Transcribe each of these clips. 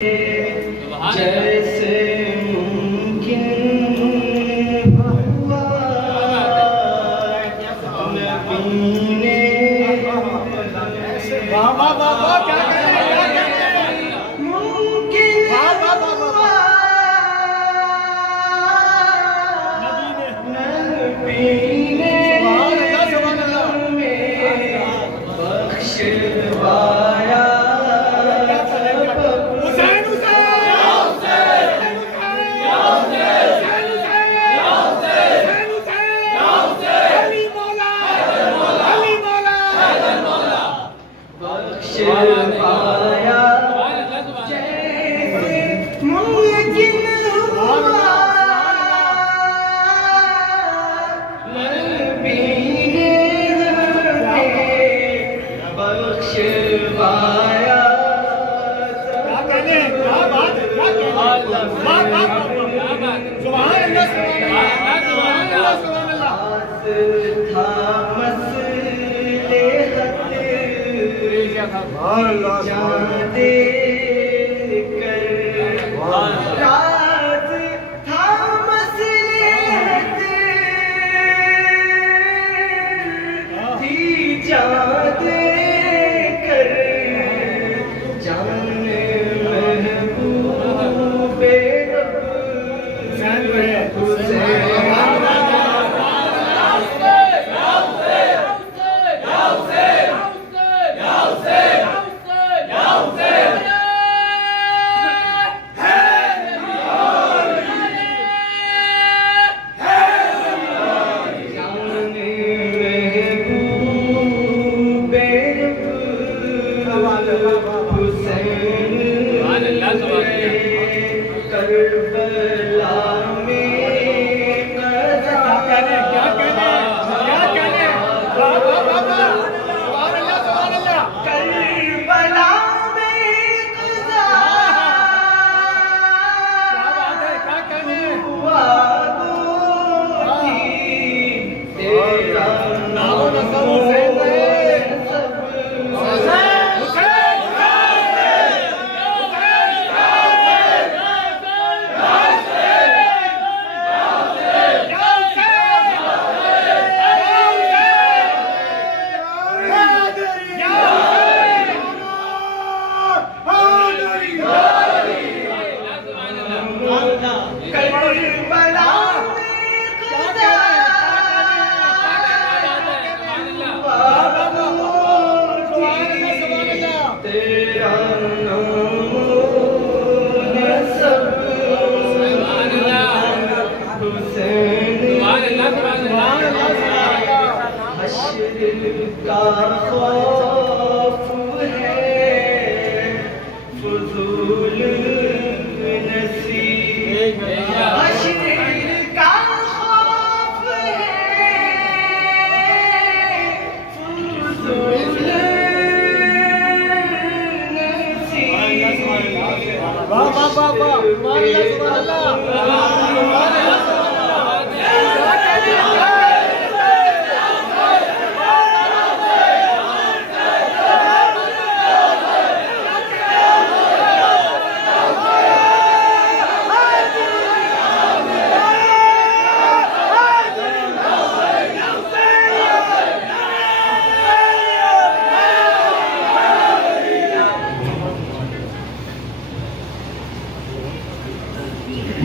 जैसे मुमकिन हुआ नबी ने मुमकिन हुआ नबी ने बख्शवाया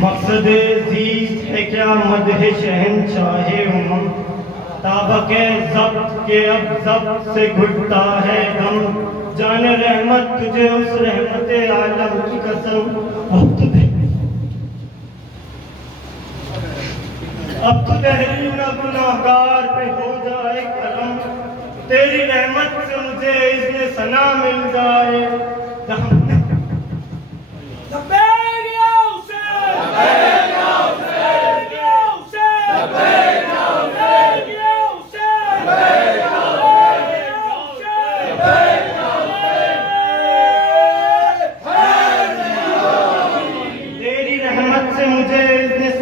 मकसद ज़ीस्त है क्या मदह शहंशाहे उमम ताबके ज़ब्त के अब ज़ब्त से घुटता है दम जाने रहमत तुझे उस रहमते आलम की कसम अब तो तहरीर गुनाहगार पे हो जाए कलम तेरी रहमत से मुझे इज़्ने सना मिल जाए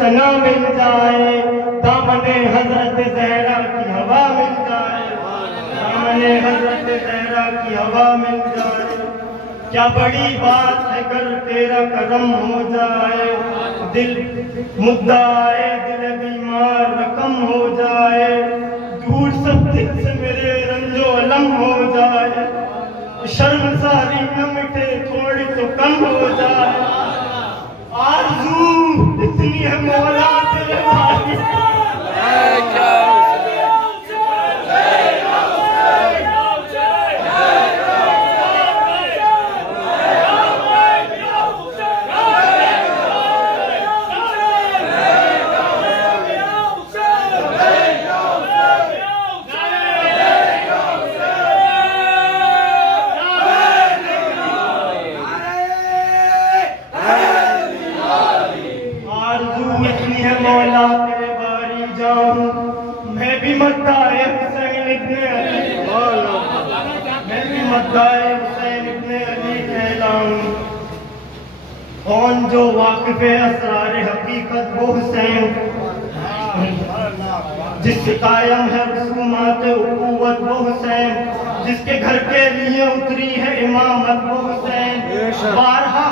सना मिल जाए दामने हजरत ज़हरा की हवा मिल जाए दामने हजरत ज़हरा की हवा मिल जाए क्या बड़ी बात है अगर तेरा करम हो जाए, दिल मुद्दा आए दिल बीमार रकम हो जाए, दूर सब दिल से मेरे रंजो अलम हो जाए, शर्म सारी न मिटे थोड़ी तो कम हो जाए, आरज़ू इतनी है मौला तेरे वाली। मौला तेरे बारी जाऊं, मैं भी मद्दाए हुसैन इब्ने अली, मैं भी मद्दाए हुसैन इब्ने अली कहलाऊं। कौन जो वाकिफ़ असरार हकीकत वो हुसैन, जिससे कायम है रसूमात उक़ूवत वो हुसैन, जिसके घर के लिए उतरी है इमामत वो हुसैन, बारहा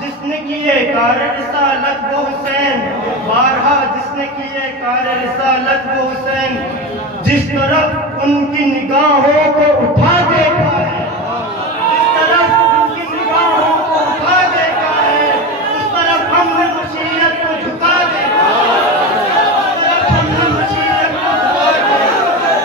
जिसने किए कार रिसालत वो हुसैन, बारहा जिसने किए कार रिसालत वो हुसैन, जिस तरफ उनकी निगाहों को उठा देखा है, जिस तरफ उनकी निगाहों को उठा देखा है, उस तरफ हमने मशीयत को झुका देखा है, उस तरफ हमने मशीयत को झुका देखा है।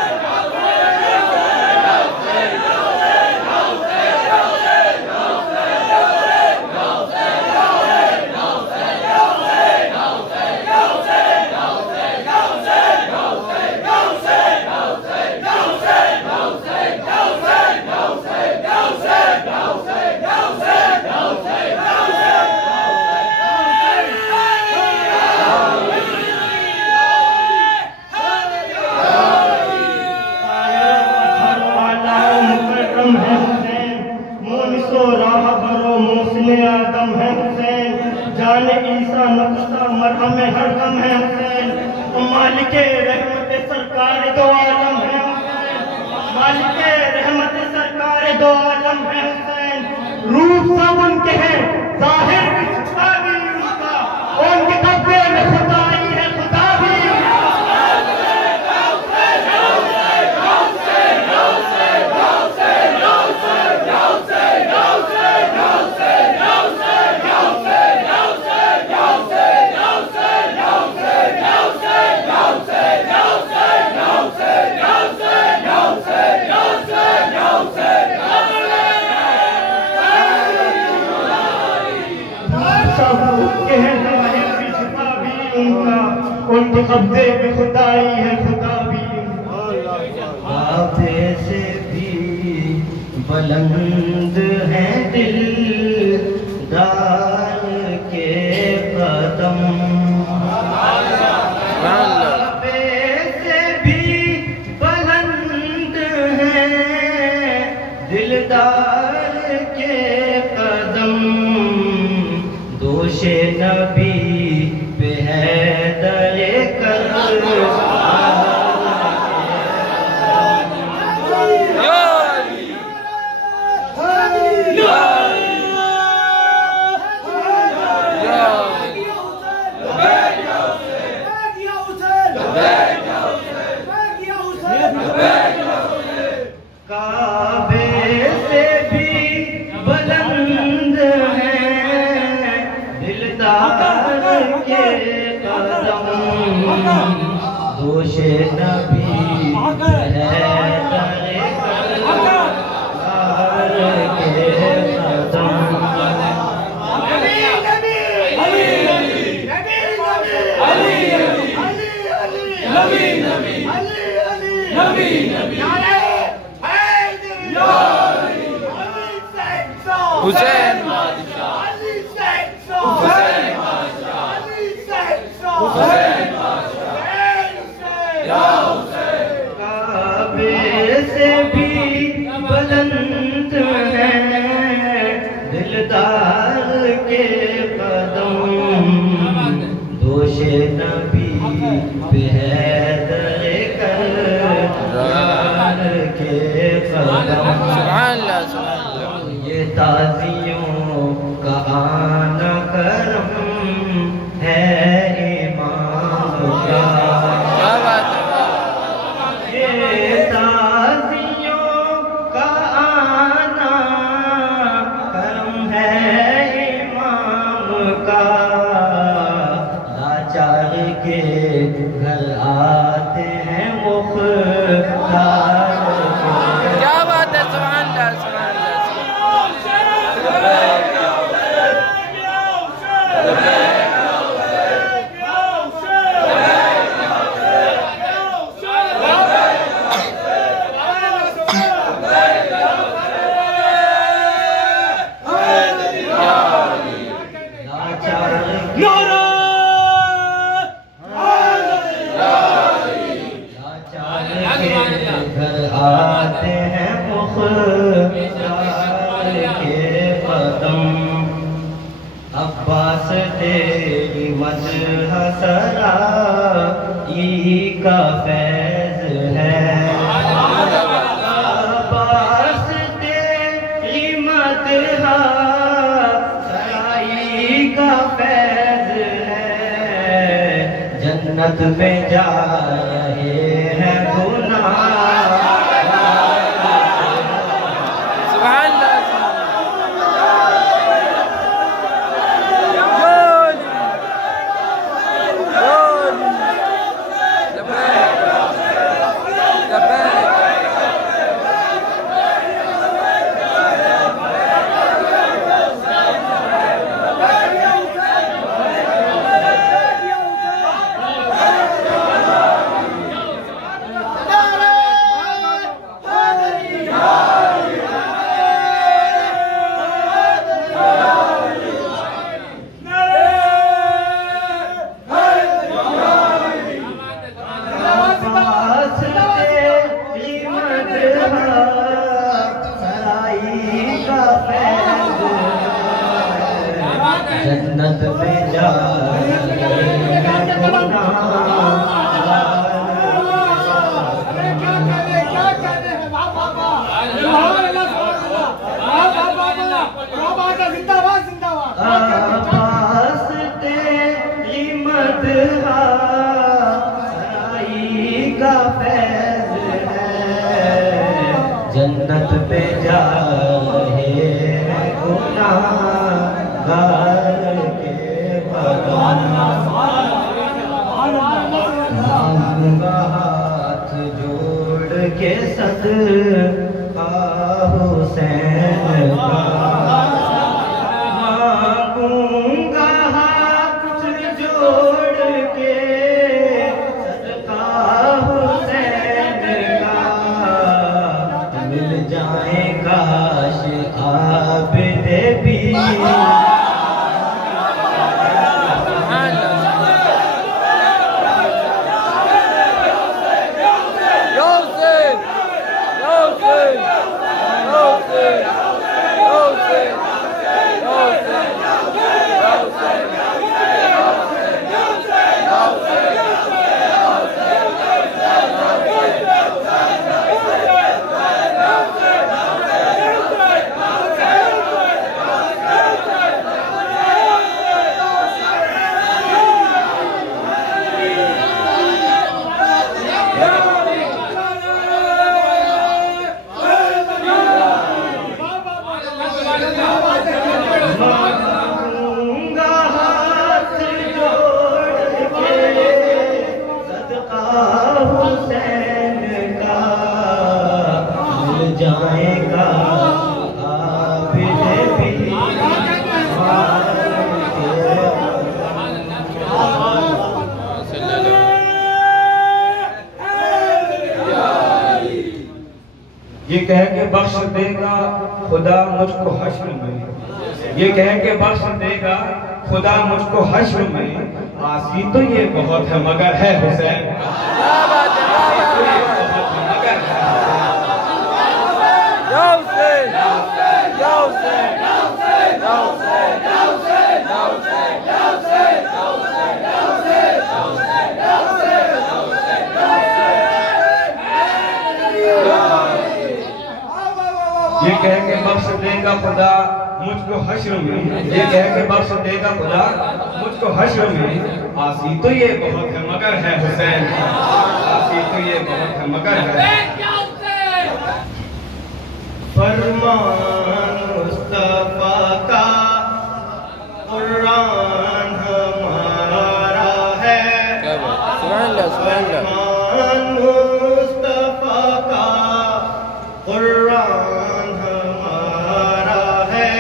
जाने ईसा नक्शा मरहम हर गम है हुसैन, मालिके रहमत सरकार दो आलम है हुसैन, मालिके रहमत सरकार दो आलम है हुसैन, रूप सब उनके हैं जाहिर भी छुपा भी उनका, उनके कब्जे में खुदाई है खुदा भी उनके कब्जे में खुदाई है खुदा भी, काबे से भी बुलंद है दिलदार के कदम, काबे से भी बुलंद है दिलदार के कदम, दोषे नबी पे है दरे कर काबे से भी बुलंद है दिलदार के कदम, दोषे नबी है दरे कर के कदम। हुसैन काबे अब्बास तेरी वजह सराई का फैज़ है। अब्बास तेरी मदह सराई का फैज़ है। जन्नत में जा रहे हैं गुनाह जन्नत में जा अब्बास तेरी मदह सराई का फैज़ है। जन्नत में जा रहे हैं गुनाहगार के मांगूंगा हाथ जोड़ के सदका हुसैन का। मांगूंगा हाथ जोड़ के सदका हुसैन का। मिल जाए काश आबिद भी जाएगा ये कह के बख्श देगा खुदा मुझको हश्र में। ये कह के बख्श देगा खुदा मुझको हश्र में। आसी तो ये बहुत है मगर है हुसैन। ये कह के बख्श देगा खुदा मुझको हश्र में। ये कह के बख्श देगा खुदा मुझको हश्र में। आसी तो ये बहुत है मगर है हुसैन। आसी तो ये बहुत है मगर है। फरमान मुस्तफा का कुरान हमारा है। फरमान मुस्तफा का कुरान हमारा है।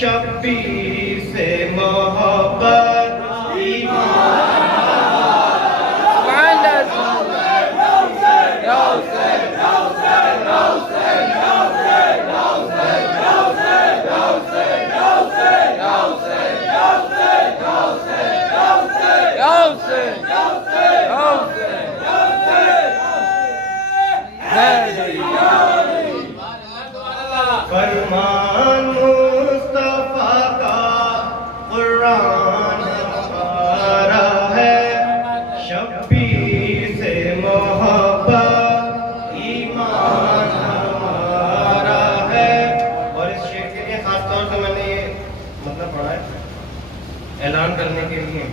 शब्बीर से मोहब्बत Go, कुरान हमारा है, शब्बीर से मोहब्बत ईमान हमारा है। और इस शेर के लिए खास तौर से मैंने ये मतलब पढ़ा है ऐलान करने के लिए,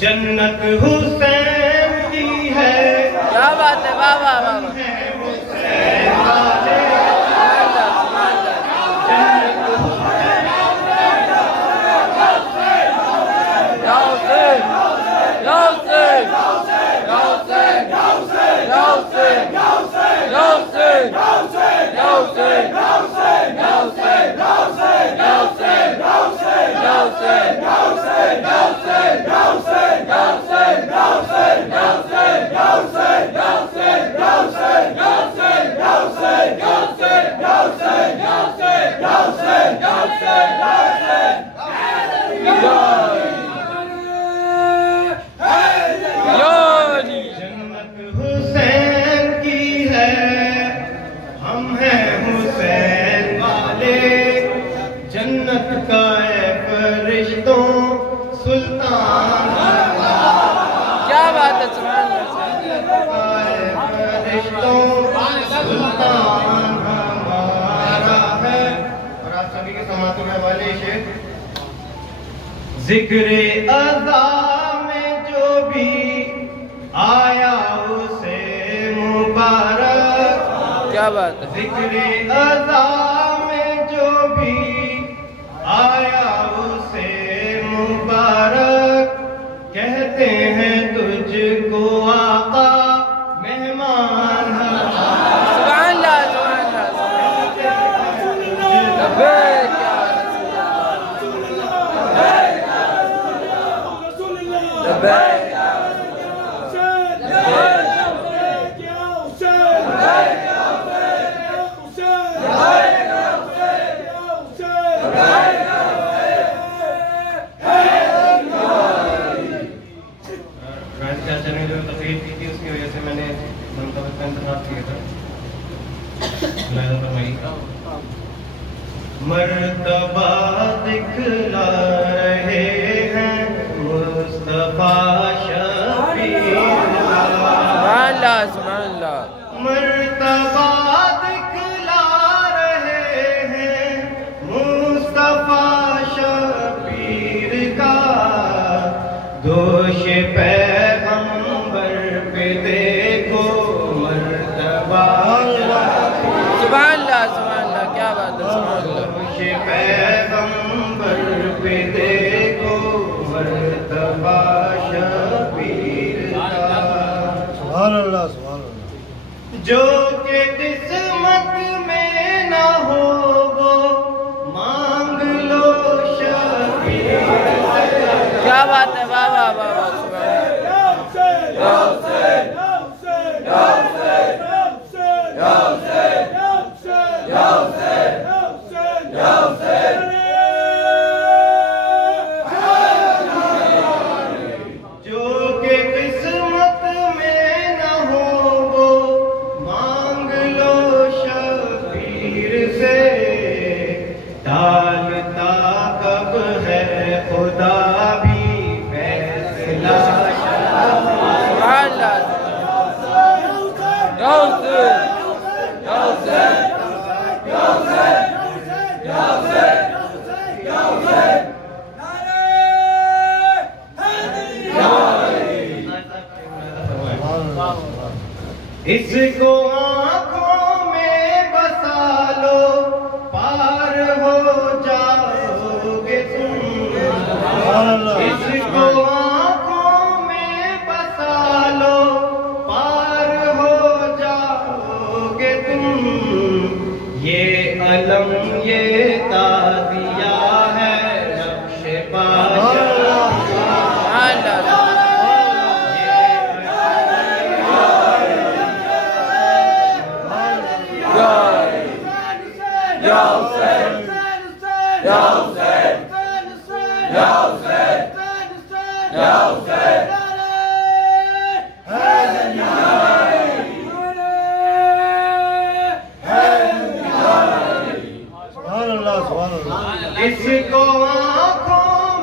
जन्नत हुसैन की है। क्या बात है, वाह वाह वाह। हुसैन वाले जिक्रे अज़ा में जो भी आया उसे मुबारक। क्या बात है। जिक्रे अज़ा में जो भी आया उसे मुबारक। कहते हैं तुझको आका मेहमान सुभान अल्लाह, सुभान अल्लाह। मर्तबा दिखला रहे हैं मुस्तफा शफीर। मर्तबा दिखला रहे हैं मुस्तफा शफीर का। दोष पैगंबर पे देखो मर्तबा। सुभान अल्लाह, सुभान अल्लाह। क्या बात है, सुभान अल्लाह। पैगंबर पे देखो मर्तबा शबीर का। सुभान अल्लाह, सुभान अल्लाह। जो के किस्मत में ना हो वो मांग लो शबीर से। क्या बात है, वाह वाह वाह वाह। सुभान इसको आंखों में बसा लो पार हो जाओगे तुम। इसको आंखों में बसा लो पार हो जाओगे तुम। ये अलम ये तादिया है नक्श इसको आंखों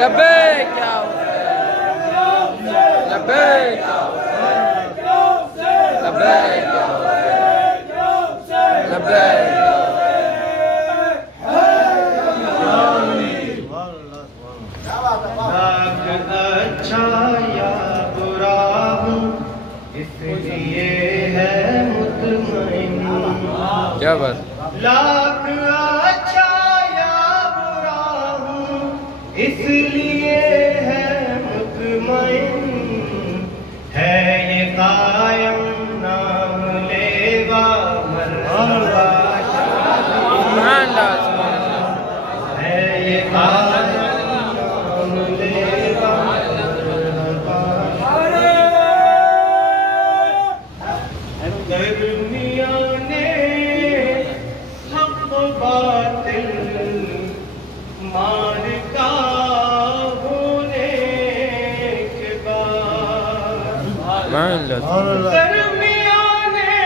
लब्बैक या हुसैन, लब्बैक या हुसैन, लब्बैक या हुसैन, लब्बैक। अच्छा या बुरा हूँ इसलिए है मुतमईन। क्या बात। लाख अच्छा या बुरा हूँ इसलिए है मुतमईन। है ये कायम नाम लेवा मरहबा है ये कायम नाम लेवा दरमियाने हक बातिल मार का होने के बाद दरमियाने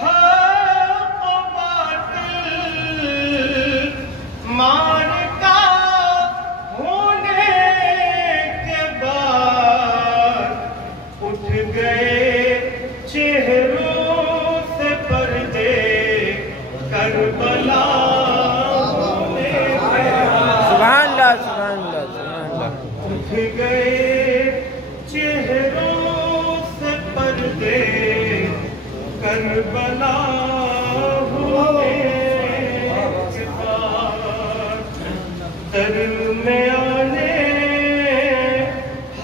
हक बातिल मार का होने के बाद उठ गए चेहरों से पर्दे करबला होने के सुभान अल्लाह, सुभान अल्लाह, सुभान अल्लाह। उठ गए चेहरों से पर्दे करबला होने के बाद दरमियाने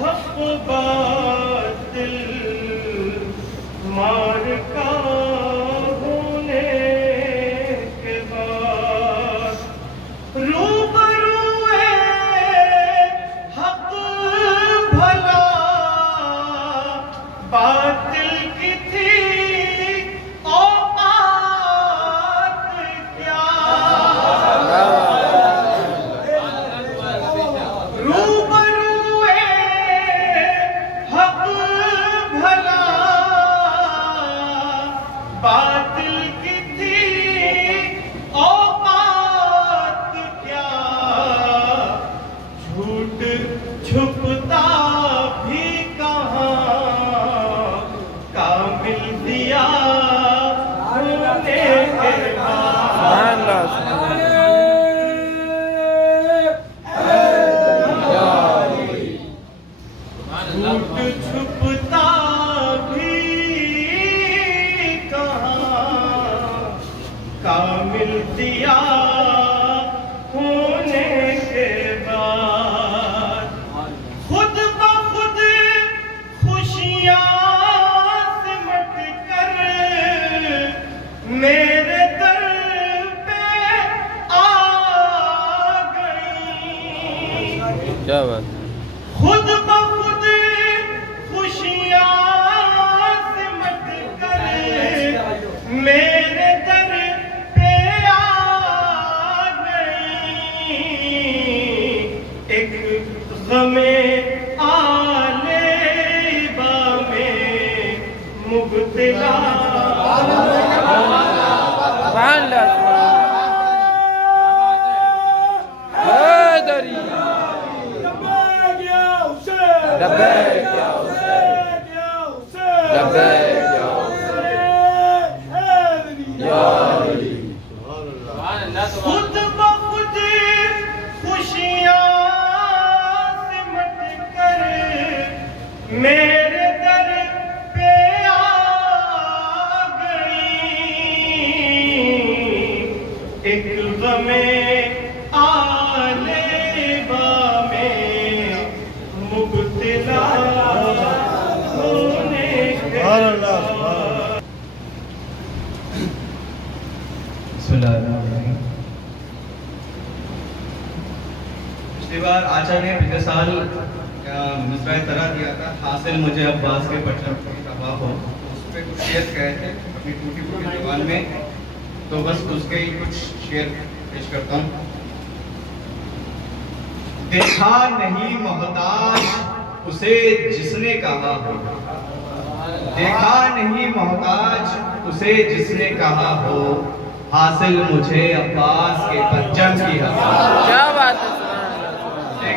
हक बातिल मार का होने के बाद रूबरूए हक भला बातिल की थी औकात क्या। रूबरूए हक भला बातिल की थी औकात क्या। झूठ छुपता भी कहाँ कामिल दिया होने के बाद। सुभान अल्लाह, सुभान झूठ छुपता भी कहाँ कामिल दिया होने के बाद। खुद ब खुद खुशियाँ सिमट कर मेरे दर पे आ गई। क्या बात। खुद ब खुद खुशियाँ सिमट कर मेरे दर पे आ गई। एक गमे आले बामे मुब्तला सुभान अल्लाह, हैदरी, लब्बैक या हुसैन, लब्बैक या हुसैन, लब्बैक या हुसैन, या अली। खुद ब खुद खुशियाँ सिमट कर मेरे दर पे आ गई। एक गमे आले बामे मुब्तला होने के बाद। पिछली बार आचार्य ने पिछले साल मिसरा तरह दिया था, हासिल मुझे अब्बास के बचन की तबाह हो, उस पर कुछ शेर कहे थे अपनी टूटी फूटी जुबान में, तो बस उसके ही कुछ शेर पेश करता हूँ। देखा नहीं मोहताज उसे जिसने कहा हो, देखा नहीं मोहताज उसे जिसने कहा हो, हासिल मुझे अब्बास के परचम की हवा। क्या बात है।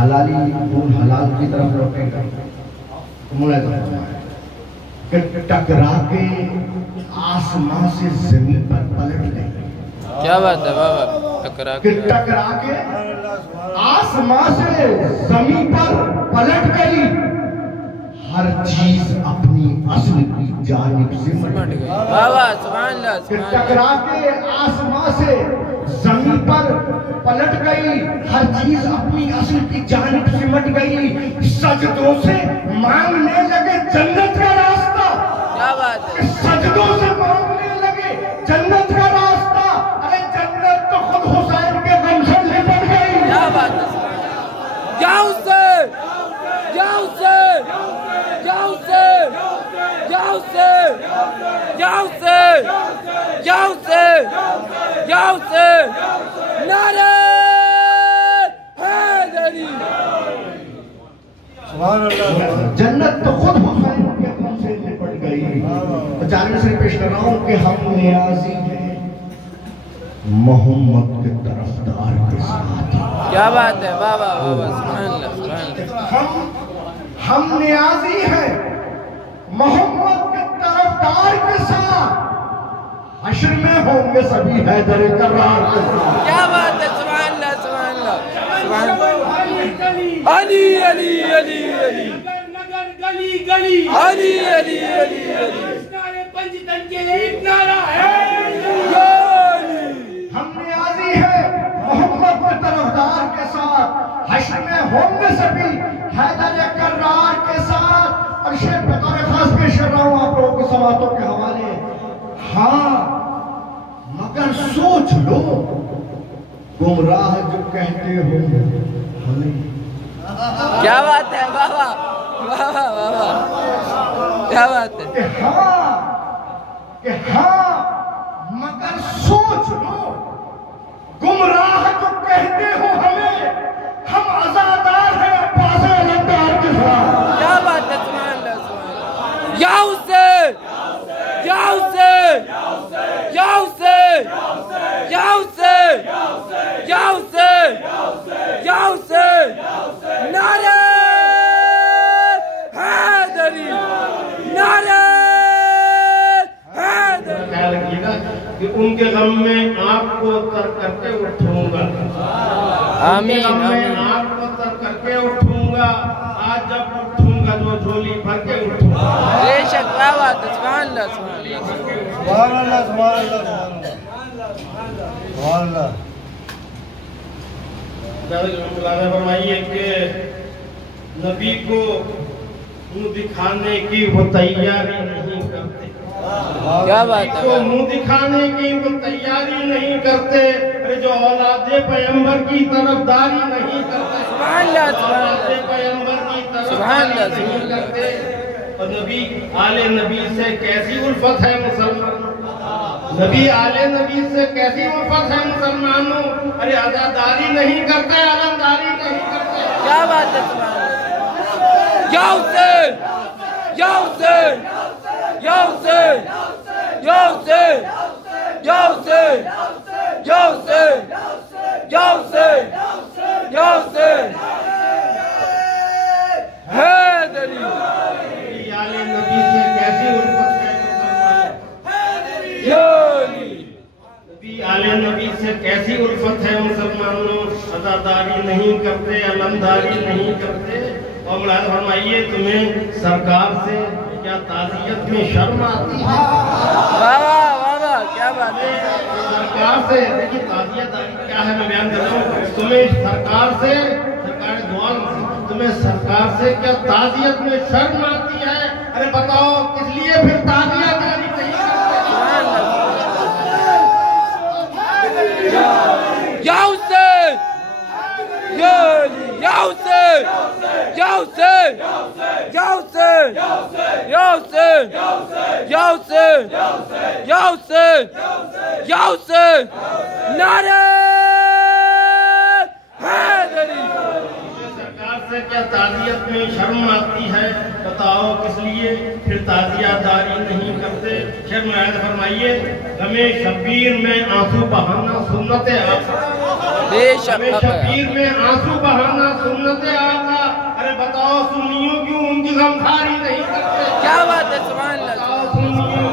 हलाली खून हलाल की तरफ लौटेगा। कि टकरा के आसमां से जमीन पर पलट गई। क्या बात है बाबा, टकरा कि टकरा के आसमां से जमीन पर पलट गई, हर चीज अपनी असल की जानिब से मट गई। बाबा सुभान अल्लाह, कि टकरा के आसमां से जमीन पर पलट गई, हर चीज अपनी असल की जानिब सिमट गई। सजदों से मांगने लगे जन्नत का रास्ता। क्या बात है, सजदों से मांगने लगे जन्नत का रास्ता। अरे जन्नत तो खुद हुसैन के गम से लिपट गई। क्या बात है, या हुसैन, या हुसैन, या हुसैन, या हुसैन, या हुसैन, या हुसैन, या हुसैन, नारे हैदरी। जन्नत तो खुद हुसैन के गम से लिपट गई। तो जानने से पेश कर रहा हूं कि हम नियाजी हैं मोहम्मद के तरफदार के साथ। क्या बात है बाबा, बाबा सुभान अल्लाह, सुभान अल्लाह। हम नियाजी हैं मोहम्मद के तरफदार के साथ। हश्र में होंगे सभी हैदर कर्रार के साथ। क्या बात है, सुभान अल्लाह, सुभान अल्लाह, सुभान अल्लाह। अली अली अली अली नगर गली गली, अली अली अली अली, नारे पंजतन के एक नारा है। हम नियाजी हैं मोहम्मद के तरफदार के साथ। हश्र में होंगे सभी हैदर कर्रार के साथ। और शेर बतौर खास पेश कर रहा हूं आप लोगों को समातों के हवाले। हाँ मगर सोच लो, गुमराह जो कहते हो हमें। क्या बात है बाबा, बाबा बाबा, क्या बात है। कि हाँ मगर सोच लो, गुमराह जो कहते हो हमें, हम आजादार हैं अब्बास अलमदार के साथ। क्या बात है, सुभान अल्लाह, सुभान अल्लाह। या हुसैन, या हुसैन, या हुसैन, या हुसैन, या हुसैन, या हुसैन, नारे हैदरी, नारे हैदरी। ख्याल रखिएगा कि उनके गम में आपको तर करके उठूंगा। आमीन, उनके गम में आमीन। आपको तर करके उठूंगा। आज जब उठूंगा तो झोली भर के उठूंगा। बेशक, क्या बात है, सुभान अल्लाह, सुभान अल्लाह। सुभान अल्लाह, सुभान अल्लाह, सुभान अल्लाह। फरमाइए कि नबी को मुंह दिखाने की वो तैयारी नहीं करते। क्या बात है को बाबा। मुंह दिखाने की वो तैयारी नहीं करते। अरे जो औलादे पैगंबर की तरफदारी नहीं करते, सुभान अल्लाह, सुभान औलादे अल्लाह। पैगंबर की सुभान अल्लाह, तरफदारी नहीं सुभान करते। और नबी आले नबी से कैसी उल्फत है मुसलमान, नबी आले नबी से कैसी उल्फत है मुसलमानों। अरे आजादारी नहीं करते, अलमदारी नहीं करते। क्या बात है, सुभान अल्लाह। या हुसैन, या हुसैन, या हुसैन, या हुसैन, या हुसैन, या हुसैन, या हुसैन, या हुसैन, हैदरी। नबी आले नबी से कैसी उल्फत है मुसलमानों। नबी आले नबी से कैसी उल्फत है मुसलमानों। अदादारी नहीं करते, अलमदारी नहीं करते। और मुलाद फरमाइए, तुम्हें सरकार से क्या ताज़ियत में शर्म आती है? बाबा बाबा, क्या बात है। सरकार से देखिए ताज़ियत क्या है, मैं बयान कर रहा हूँ। तुम्हें सरकार से, सरकार दुआ, तुम्हें सरकार से क्या ताज़ियत में शर्म आती है? अरे बताओ किस लिए फिर ताज़ियत आनी चाहिए? या हुसैन, या हुसैन, या हुसैन, या हुसैन, या हुसैन, या हुसैन, या हुसैन, या हुसैन, नारे हैदरी। सरकार से क्या ताज़ियत में शर्म आती है? बताओ किस लिए फिर ताज़ियादारी नहीं करते? शेर मुराद फरमाइए, हमें शबीर में आंसू बहाना सुन्नत है। बेशक हक है। शबीर में आंसू बहाना सुन्नत आका। अरे बताओ सुन्नियों क्यों उनकी गमखारी नहीं करते? क्या बात है, सुभान अल्लाह। बताओ सुन्नियों,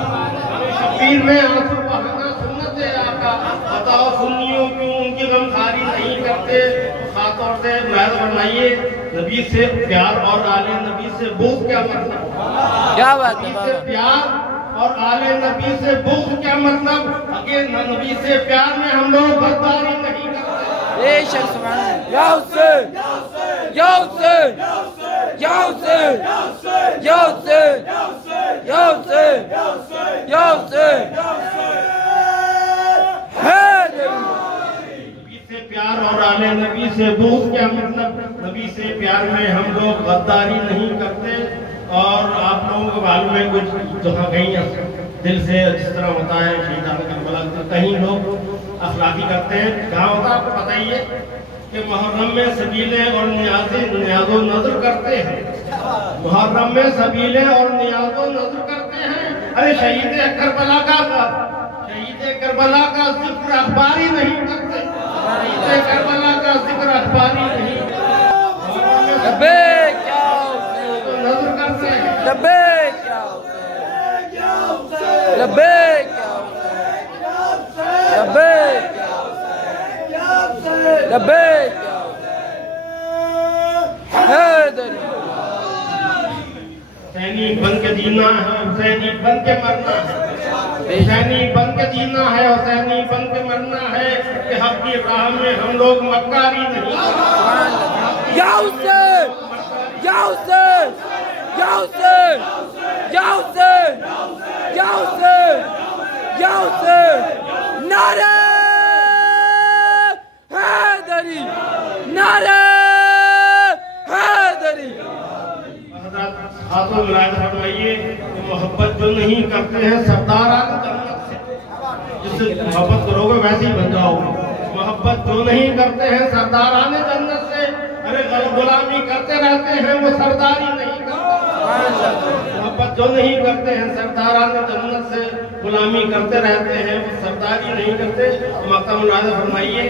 शबीर में आंसू बहाना सुन्नत आका। बताओ सुन्नियों क्यों उनकी गमखारी नहीं करते? खासतौर से महल फरमाइए, नबी से प्यार और आले नबी से बुग़्ज़ क्या मतलब? क्या बात है नबी से बाबा। प्यार और आले नबी से बुग़्ज़ क्या मतलब? अगर नबी से प्यार में हम लोग गद्दारी नहीं करते। बेशक सुभान अल्लाह। या हुसैन, या हुसैन, या हुसैन, या हुसैन, या हुसैन, या हुसैन। नबी से प्यार और आले नबी से बुग़्ज़ क्या मतलब? नबी से प्यार में हम लोग गद्दारी नहीं करते। और आप लोगों को मालूम है कुछ जगह कहीं दिल से जिस तरह होता है शहीदान करबला, कहीं लोग अखलाकी करते हैं। कहाँ होता है आपको पता ही है कि मुहर्रम में सबीले और नियाज़ो नज़र करते हैं। मुहर्रम में सबीले और नियाज़ो नज़र करते हैं। अरे शहीद करबला का जिक्र अखबारी नहीं करते। शहीद करबला का जिक्र अखबारी नहीं लब्बे क्या हुसैन, नज़र करते हैं। लब्बे क्या हुसैन, लब्बे क्या हुसैन, लब्बे क्या हुसैन, लब्बे क्या हुसैन। हैदरी सैनिक बन के जीना है, सैनिक बन के मरना है। सैनिक बन के जीना है और सैनिक बन के मरना है कि हक की राह में हम लोग मक्कारी नहीं। या हुसैन, या हुसैन, या हुसैन, या हुसैन, या हुसैन, या हुसैन। नारे हैदरी, नारे हैदरी। खातून विलायत फरमाइए कि मोहब्बत जो नहीं करते हैं सरदारान जन्नत से, जिससे मोहब्बत करोगे वैसे ही बन जाओगे। मोहब्बत जो नहीं करते हैं सरदारान जन्नत से, अरे गुलामी करते रहते हैं वो सरदारी नहीं करते। मोहब्बत जो नहीं करते हैं सरदारान जन्नत से, गुलामी करते रहते हैं वो सरदारी नहीं करते। मक्का मुलाज़ फरमाइए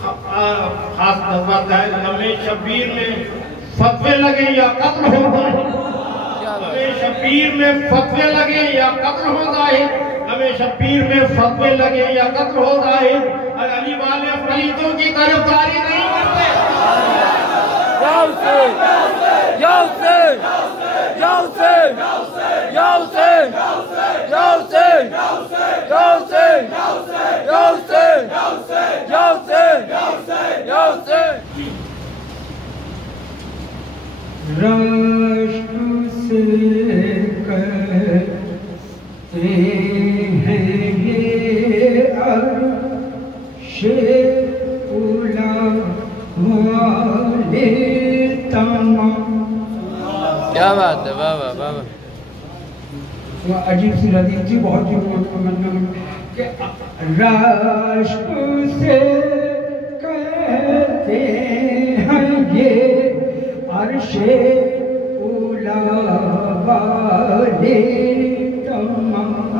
खास जज्बात है। हमें शबीर में फतवे लगे या कत्ल हो जाए, हमें शबीर में फतवे लगे या कत्ल हो जाए, हमें शबीर में फतवे लगे या कत्ल हो जाए। अली वाले फरीदों की गिरफ्तारी नहीं करते। या हुसैन, या हुसैन, या हुसैन, या हुसैन, या हुसैन, या हुसैन, या हुसैन, या हुसैन, या हुसैन। राष्ट्र से कहते हैं ये अर्शे उला वाले तमाम। क्या बात है, वाह वाह वाह। वो अजीब सी लतीफ जी, बहुत ही राष्ट्र से कहते हैं ये अर्शे उला वाले तमाम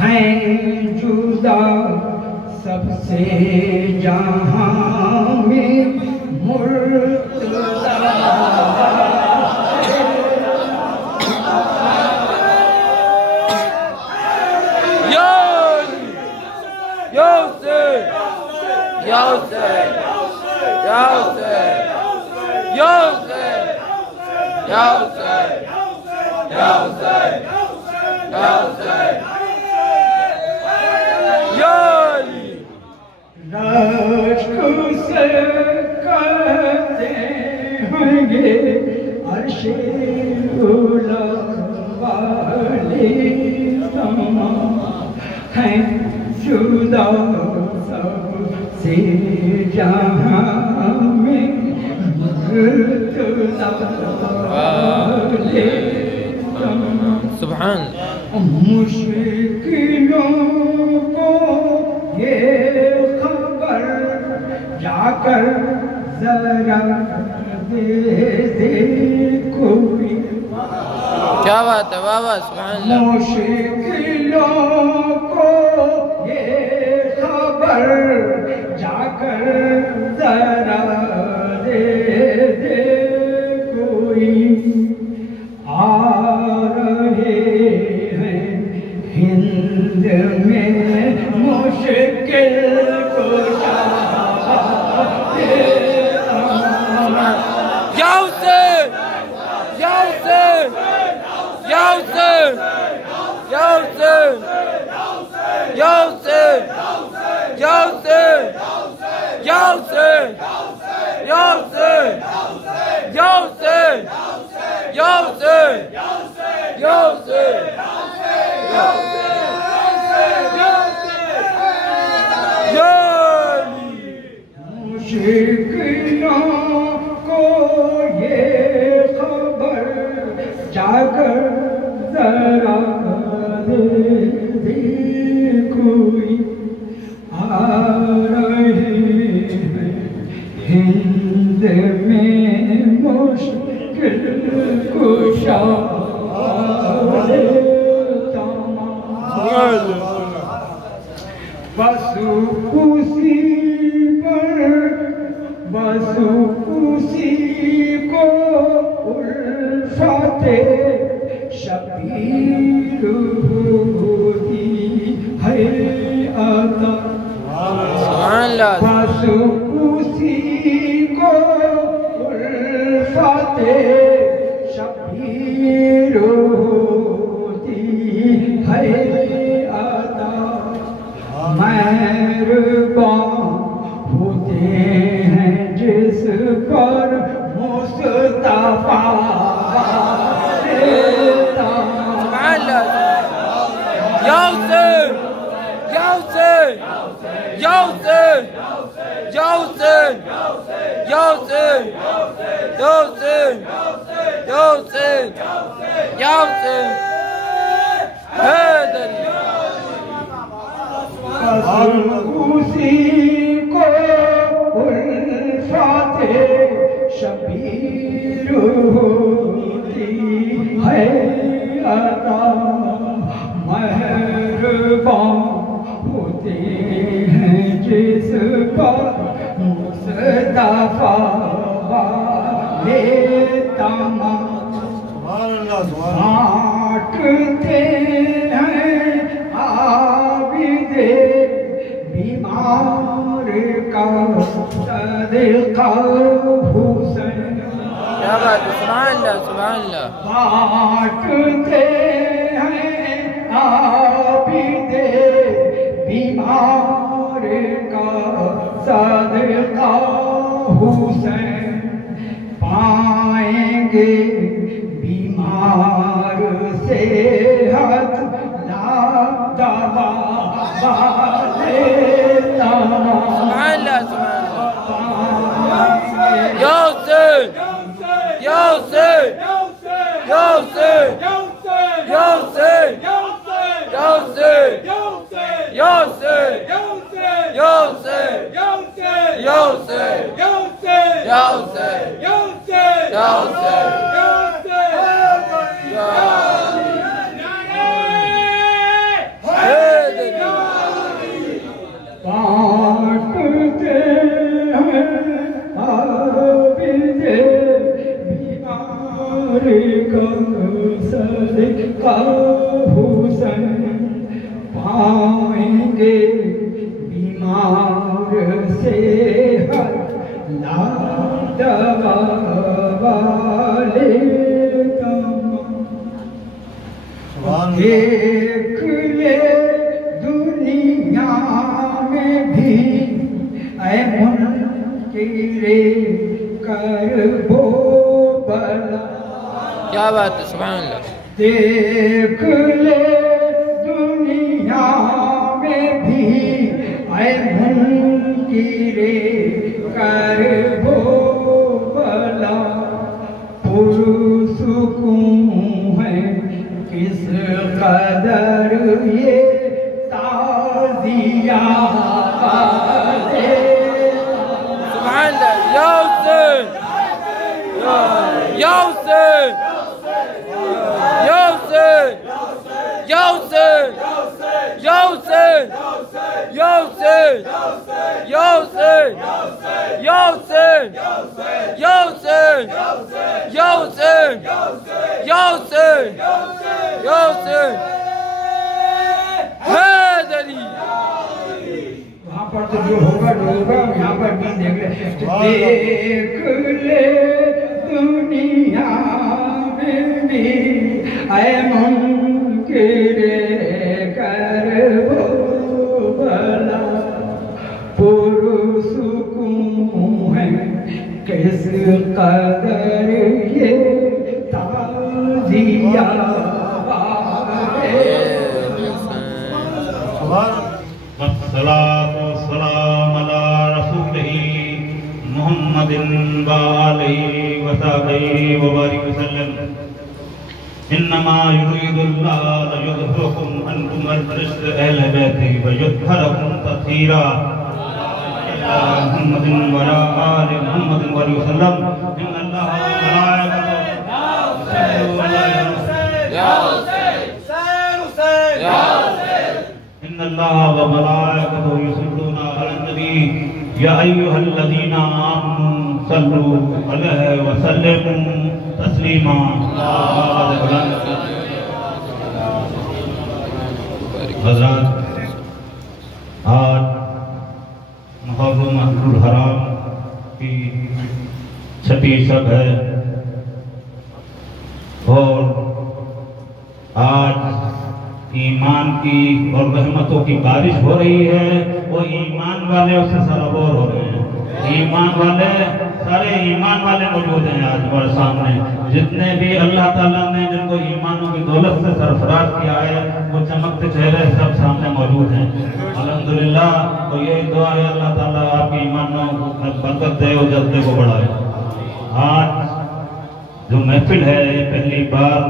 हैं जुदा सबसे जहां में मुर्तज़ा। या हुसैन, या हुसैन, या हुसैन, या हुसैन, या हुसैन, या हुसैन, या हुसैन, या अली। राष्ट्र से कहते हैं ये अर्शे उला वाले तमाम हैं जुदा सबसे जहां में मुर्तज़ा वाले तमाम। सुभान। मुश्किलों को ये खबर जाकर जरा दे कोई। क्या बात है, वाह वाह, सुभान अल्लाह। मुश्किलों को ये खबर जाकर जरा दे दे कोई आ रहे हैं हिंद में मुश्किल कुशा मुश्किलों को ये खबर जाकर जरा दे कोई आ रहे हैं हिंद में मुश्किल कुशा बसु उसी को उल्फते शबीर होती है अता बस उसी को उल्फते शबीर होती है अता मेहरबान होते हैं जिस पर मुस्तफा उसी को उल्फते शबीर होती है अता मेहरबान होते हैं जिस पर मुस्तफा लेता बांटते हैं आबिदे बीमार का सदका हुसैन क्या बात है, सुभान अल्लाह सुभान अल्लाह। बांटते हैं आबिदे बीमार का सदका हुसैन पाएंगे बीमार सेहत ला दवा वाले हुसैन पाएंगे बीमार सेहत ला दवा वाले देख ले दुनिया में भी ऐ मुनकिरे करबो बला। क्या बात है, सुभान अल्लाह। देख ले दुनिया में भी ऐ मुनकिरे करबो बला। पुरसुकून है किस कदर ये ताज़िया सुभान अल्लाह। या हुसैन या हुसैन या हुसैन या हुसैन या हुसैन वहाँ पर तो जो होगा डोगा, यहाँ पर भी देख ले दुनिया में भी ऐ मुनकिर कर वो भला पुरुष है किस कदर ये ताजिया वस्सलातु वस्सलामु अला रसूलिही मुहम्मदिन व आलिहि व सहबिही व बारिक वसल्लम। इन्नमा युरीदुल्लाहु लियुज़हिरकुम अन्कुम अर्रिज्स अहल बैति व युज़हिरकुम तत्हीरा। मुहम्मदिन व अला आलि मुहम्मदिन व बारिक वसल्लम। इन्नल्लाह व मलाइकतहु युसल्लूना अलन नबी या अय्युहल्लज़ीना आमनू सल्लू अलैहि व सल्लिमू तस्लीमा। हज़रात, आज मुहर्रम अशहुरुल हराम की 6वीं शब है और आज ईमान की और रहमतों की बारिश हो रही है। वो ईमान वाले उससे सराबोर हो रहे हैं। ईमान वाले, सारे ईमान वाले मौजूद हैं आज हमारे सामने। जितने भी अल्लाह ताला ने जिनको ईमानों की दौलत से सरफराज किया है, वो चमकते चेहरे सब सामने मौजूद हैं। अल्हम्दुलिल्लाह। तो यही दुआ है अल्लाह ताला आपके ईमानों में बरकत दे और जज्बे को बढ़ाए। आज जो महफिल है ये पहली बार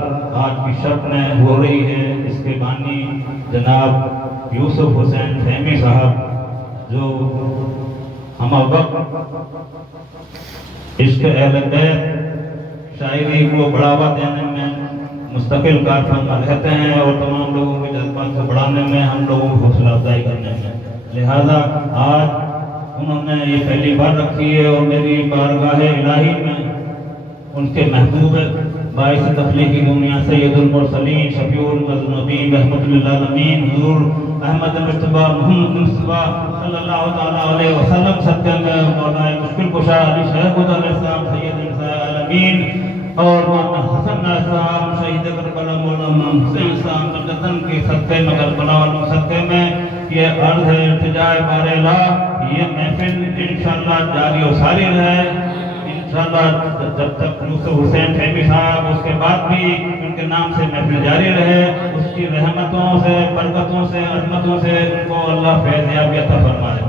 आज की शब में हो रही है। इसके बानी जनाब यूसुफ हुसैन फहमी साहब, जो हम वक्त इश्क़ अहले बैत शायरी को बढ़ावा देने में मुस्तकिल कारफरमा रहते हैं और तमाम लोगों के जज्बात को बढ़ाने में, हम लोगों को हौसला अफजाई करने में। लिहाजा आज उन्होंने ये पहली बार रखी है और मेरी बारगाह इलाही में उनके महबूब बाइस तख्लीकी दुनिया सैयदुल मुरसलीन शफीउल मज़लूमीन रहमतुल लिल आलमीन हुज़ूर अहमद मुस्तफ़ा मुहम्मद मुस्तफ़ा सल्लल्लाहु तआला अलैहि वसल्लम सत्य में मौलाए मुश्किल कुशा अली शहर अलैहिस्सलाम सैयद आलमीन और मौलाना हसन अलैहिस्सलाम शहीद करबला मौलाना हुसैन साहब मददन के सत्य में करबला वालों सत्य में ये अर्ज़ है इल्तिजाए बारेला। ये महफिल इंशाअल्लाह जारी और सारी रहे इंशाअल्लाह जब तक यूसुफ हुसैन फहमी साहब, उसके बाद भी उनके नाम से महफिल जारी रहे। उसकी रहमतों से, बरकतों से, अज़मतों से उनको अल्लाह फैज़ याबी अता फरमाए।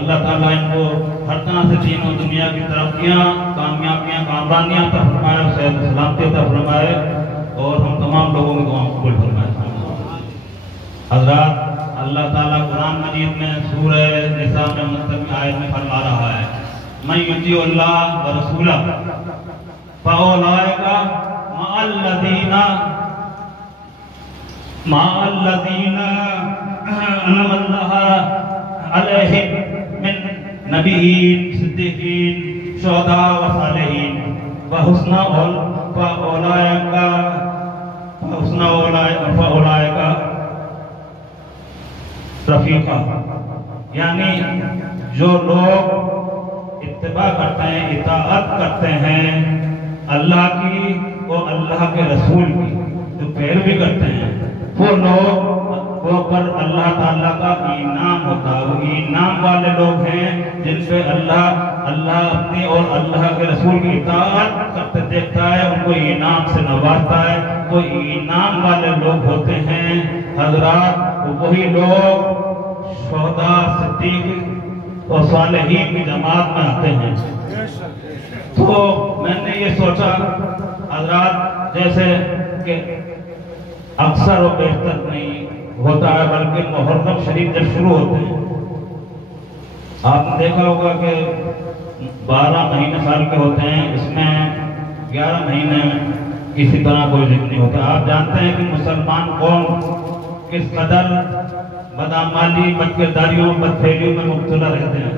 अल्लाह ताला इनको हर तरह से तीनों दुनिया की तरक्कियाँ, कामयाबियाँ, कामरानियाँ अता फरमाए, सेहत सलामती अता फरमाए और हम तमाम लोगों की दुआ कबूल फरमाए। हज़रात, अल्लाह ताला कुरान मजीद में सूरह निसा में मुस्तक़िल आयत में फरमा रहा है, मैं युतीउल्लाह व रसूला फऔलाइका मअल्लज़ीना अनअमल्लाहु अलैहिम मिन नबिय्यीन सिद्दीक़ीन शुहदा व सालिहीन व हुस्ना फऔलाइका रफ़ीक़ा। यानी जो लोग इत्तिबा करते हैं, इताअत करते हैं अल्लाह की और अल्लाह के रसूल की, जो पैरवी करते हैं, वो लोग वो पर अल्लाह ताला का इनाम होता है। वो इनाम वाले लोग हैं जिन पे अल्लाह अपनी और अल्लाह के रसूल की इताअत करते देखता है, उनको इनाम से नवाजता है। वो इनाम वाले लोग होते हैं हज़रात, वही लोग शुहदा, सिद्दीक़ और सालिहीन की जमात में आते हैं। तो मैंने ये सोचा हज़रात, जैसे कि अक्सर और बेहतर नहीं होता है, बल्कि मुहर्रम शरीफ जब शुरू होते हैं, आपने देखा होगा कि 12 महीने साल के होते हैं, इसमें 11 महीने किसी तरह कोई जिक्र नहीं होता। आप जानते हैं कि मुसलमान कौम किस कदर बदअमाली, बदकिरदारियों, बदफेलियों में मुब्तला रहते हैं।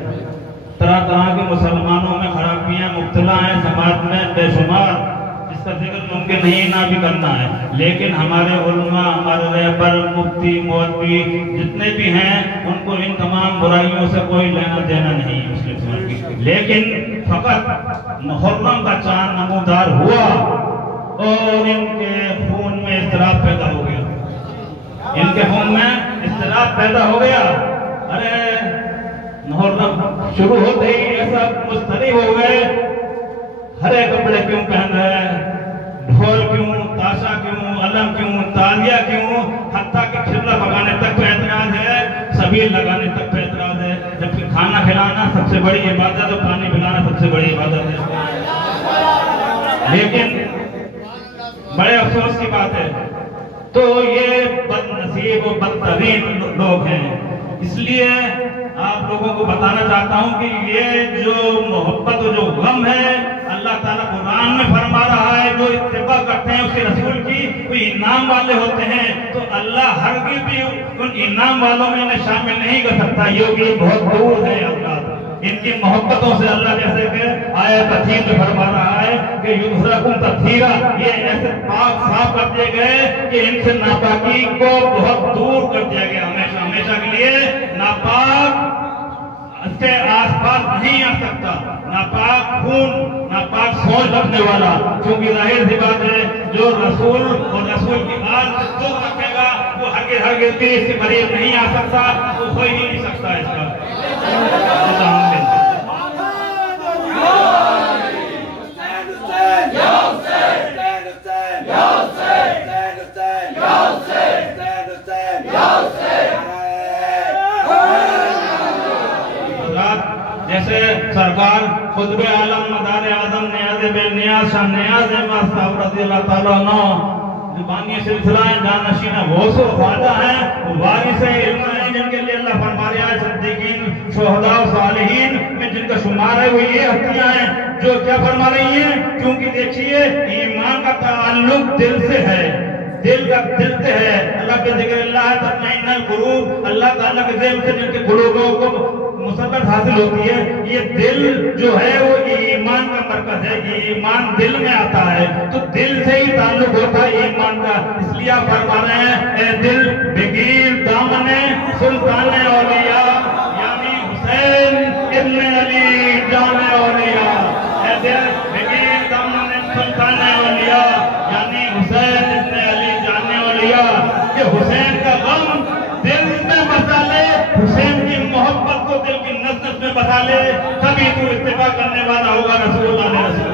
तरह तरह के मुसलमानों में खराबियां मुब्तला हैं, समाज में बेशुमार, जिसका जिक्र मुमकिन नहीं ना भी करना है। लेकिन हमारे उलमा, हमारे रहबर, मुफ्ती, मौलवी जितने भी हैं, उनको इन तमाम बुराइयों से कोई लेना देना नहीं है मुस्लिम समाज की। लेकिन फकत मुहर्रम का चांद नमूदार हुआ और इनके खून में इज़्तिराब पैदा हो गया, इनके खून में इज़्तिराब पैदा हो गया। अरे मुहर्रम शुरू होते ही ऐसा मुस्तरिब हो गए, हरे कपड़े क्यों पहन रहे हैं, ढोल क्यों, ताशा क्यों, अलम क्यों, तालिया क्यों, हत्ता के खिल्ला पकाने तक पे एतराज है, सबील लगाने तक पे एतराज है। जबकि खाना खिलाना सबसे बड़ी इबादत है, पानी पिलाना सबसे बड़ी इबादत है। लेकिन बड़े अफसोस की बात है, तो ये बदनसीब और बदतरीन लोग हैं। इसलिए आप लोगों को बताना चाहता हूं कि ये जो मोहब्बत और जो गम है, अल्लाह ताला कुरान में फरमा रहा है, जो इत्तिबा करते हैं उसके रसूल की, वो इनाम वाले होते हैं। तो अल्लाह हरगिज़ भी उन इनाम वालों में इन्हें शामिल नहीं कर सकता, ये बहुत दूर है। अल्लाह इनकी मोहब्बतों से अल्लाह जैसे कि आयत तथीर में फरमा रहा है कि युद्रकुम तथीरा, ये ऐसे पाक साफ कर दिए गए कि इनसे नापाकी को बहुत दूर कर दिया गया, हमेशा हमेशा के लिए नापाक इसके आसपास नहीं आ सकता। नापाक खून, नापाक सोच रखने वाला, क्योंकि जाहिर सी बात है जो रसूल और रसूल की बात जो रखेगा वो हरगिज़ भी इसके करीब नहीं आ सकता, वो हो ही नहीं सकता इसका। जैसे सरकार खुतबे आलम मदार आजम नियाज़ बेनियाज़ शाह नियाज़ साहब रज़ी अल्लाह ताला अन्हु जुबानी सिलसिला है, जानशीन गौसो ख्वाजा है, वारिस इल्म है, जिनके लिए अल्लाह फरमा रहा है सिद्दीकीन, शुहदा और सालिहीन में जिनका शुमार है, वो ये हस्तियां हैं जो क्या फरमा रही हैं। क्योंकि देखिए ईमान का ताल्लुक दिल से है, दिल से है। अल्लाह के जिक्र अल्लाह है तत्मइन्नुल कुलूब, अल्लाह ताला के ज़िक्र से जिनके कुलूबों को मुसब्बत हासिल होती है। ये दिल जो है वो ईमान का मरकज है, ईमान दिल में आता है, तो दिल से ही ताल्लुक होता है ईमान का। इसलिए आप फरमा रहे हैं ए दिल बिगीर दामने सुल्तान औलिया, यानी हुसैन इब्न अली जाने औलिया। ए दिल बिगीर दामने सुल्तान औलिया, यानी हुसैन इब्न अली जाने औलिया। ये हुसैन का गम दिल में बसा ले, हुसैन की मोहब्बत को दिल की नज़र में बसा ले, तभी तू इत्तिबा करने वाला होगा रसूलुल्लाह ने रसूल।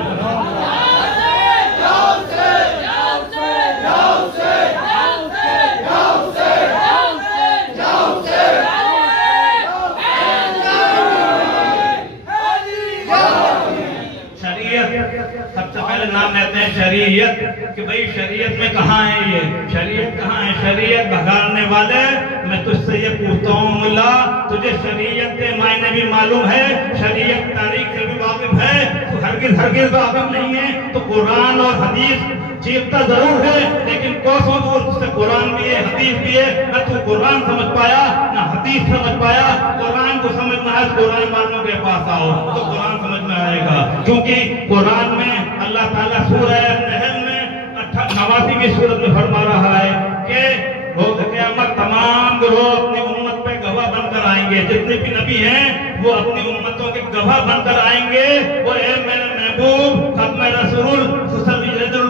सबसे पहले नाम लेते हैं शरीयत, कि भाई शरीयत में कहाँ है, ये शरीयत कहाँ है। शरीयत भगाने वाले, मैं तुझसे ये पूछता हूँ मुल्ला, तुझे शरीयत के मायने भी मालूम है, शरीयत तारीख से भी वाकिफ है, तो हरगिज़ वाकिफ नहीं है। तो कुरान और हदीस चीखता जरूर है, लेकिन कोसों दूर से कुरान भी है, हदीस भी है। न तू कुरान समझ पाया, न हदीस समझ पाया। कुरान को समझना है, कुरान वालों के पास आओ तो कुरान समझ में आएगा। क्योंकि कुरान में अल्लाह ताला सूरह नहल में 89वीं सूरत में फरमा रहा है कि रोज़ क़यामत तमाम लोग अपनी उम्मत पे गवाह बनकर आएंगे। जितने भी नबी हैं वो अपनी उम्मतों के गवाह बनकर आएंगे। वो ए मेरे महबूब खत्म रसूल सल्लल्लाहु